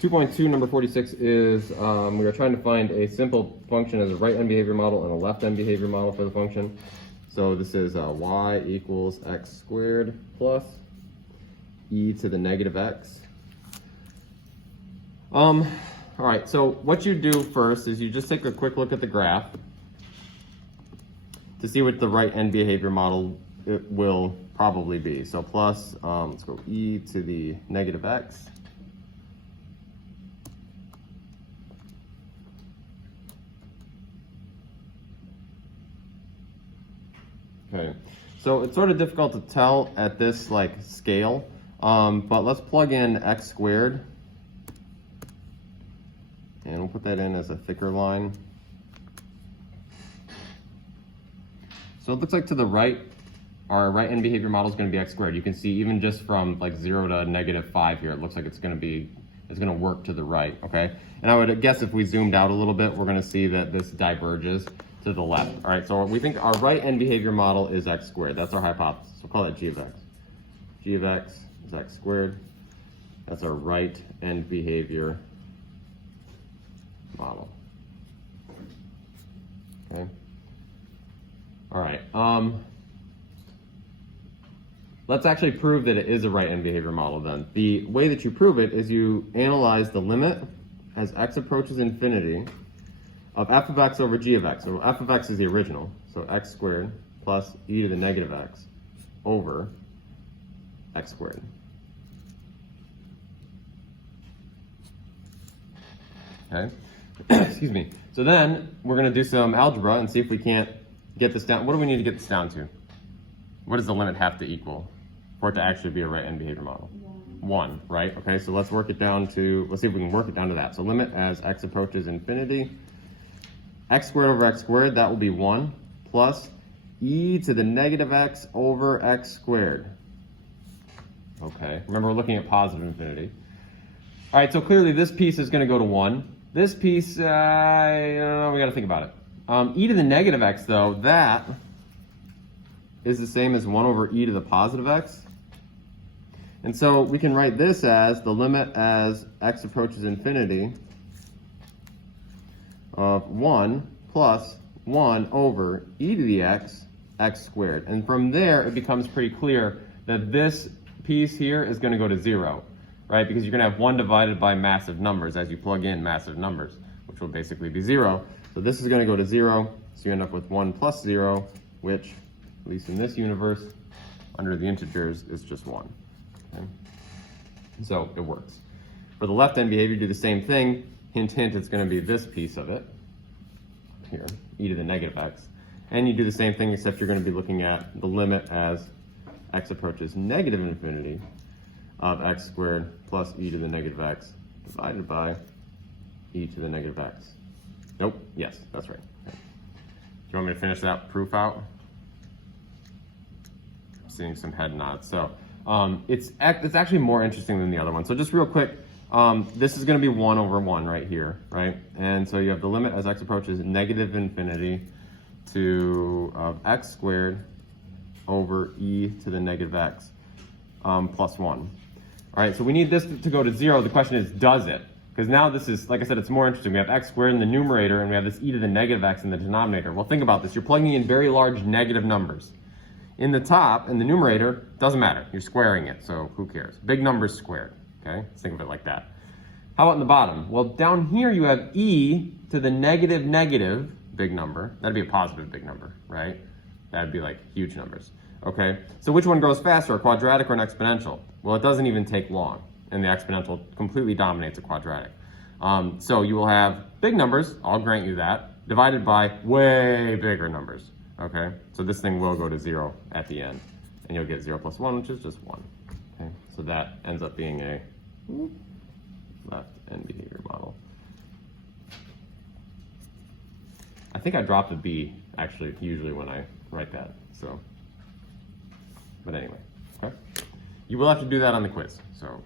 2.2, number 46 is we are trying to find a simple function as a right end behavior model and a left end behavior model for the function. So this is y equals x squared plus e to the negative x. All right, so what you do first is you just take a quick look at the graph to see what the right end behavior model it will probably be. So plus, let's go e to the negative x. Okay, so it's sort of difficult to tell at this like scale, but let's plug in x squared, and we'll put that in as a thicker line. So it looks like to the right, our right end behavior model is going to be x squared. You can see even just from like 0 to -5 here, it looks like it's going to work to the right. Okay, and I would guess if we zoomed out a little bit, we're going to see that this diverges to the left. All right, so we think our right end behavior model is x squared. That's our hypothesis. We'll call that g of x. G of x is x squared. That's our right end behavior model. Okay. All right. Let's actually prove that it is a right end behavior model then. The way that you prove it is you analyze the limit as x approaches infinity of f of x over g of x. So f of x is the original, so x squared plus e to the negative x over x squared. Okay, excuse me. So then we're going to do some algebra and see if we can't get this down. What do we need to get this down to? What does the limit have to equal for it to actually be a right end behavior model? 1, right? Okay, so let's work it down to, let's see if we can work it down to that. So limit as x approaches infinity, x squared over x squared, that will be 1, plus e to the negative x over x squared. Okay, remember we're looking at positive infinity. All right, so clearly this piece is going to go to 1. This piece, I don't know, we got to think about it. E to the negative x, though, that is the same as 1 over e to the positive x. And so we can write this as the limit as x approaches infinity of 1 plus 1 over e to the x, x squared. And from there, it becomes pretty clear that this piece here is going to go to 0, right? Because you're going to have 1 divided by massive numbers as you plug in massive numbers, which will basically be 0. So this is going to go to 0, so you end up with 1 plus 0, which, at least in this universe, under the integers, is just 1. Okay? So it works. For the left end behavior, do the same thing. Hint, hint, it's going to be this piece of it, here, e to the negative x. And you do the same thing, except you're going to be looking at the limit as x approaches negative infinity of x squared plus e to the negative x divided by e to the negative x. Nope, yes, that's right. Okay. Do you want me to finish that proof out? I'm seeing some head nods. So it's actually more interesting than the other one. So just real quick, this is going to be 1 over 1 right here, right? And so you have the limit as x approaches negative infinity to x squared over e to the negative x plus 1. All right, so we need this to go to 0. The question is, does it? Because now this is, like I said, it's more interesting. We have x squared in the numerator, and we have this e to the negative x in the denominator. Well, think about this. You're plugging in very large negative numbers. In the top, in the numerator, doesn't matter. You're squaring it, so who cares? Big numbers squared, okay? Let's think of it like that. How about in the bottom? Well, down here you have e to the negative negative big number. That'd be a positive big number, right? That'd be like huge numbers. Okay, so which one grows faster, a quadratic or an exponential? Well, it doesn't even take long, and the exponential completely dominates a quadratic. So you will have big numbers, I'll grant you that, divided by way bigger numbers. Okay, so this thing will go to 0 at the end, and you'll get 0 plus 1, which is just 1. Okay, so that ends up being a left end behavior model. I think I dropped a B, actually, usually when I write that, so. But anyway, okay? You will have to do that on the quiz, so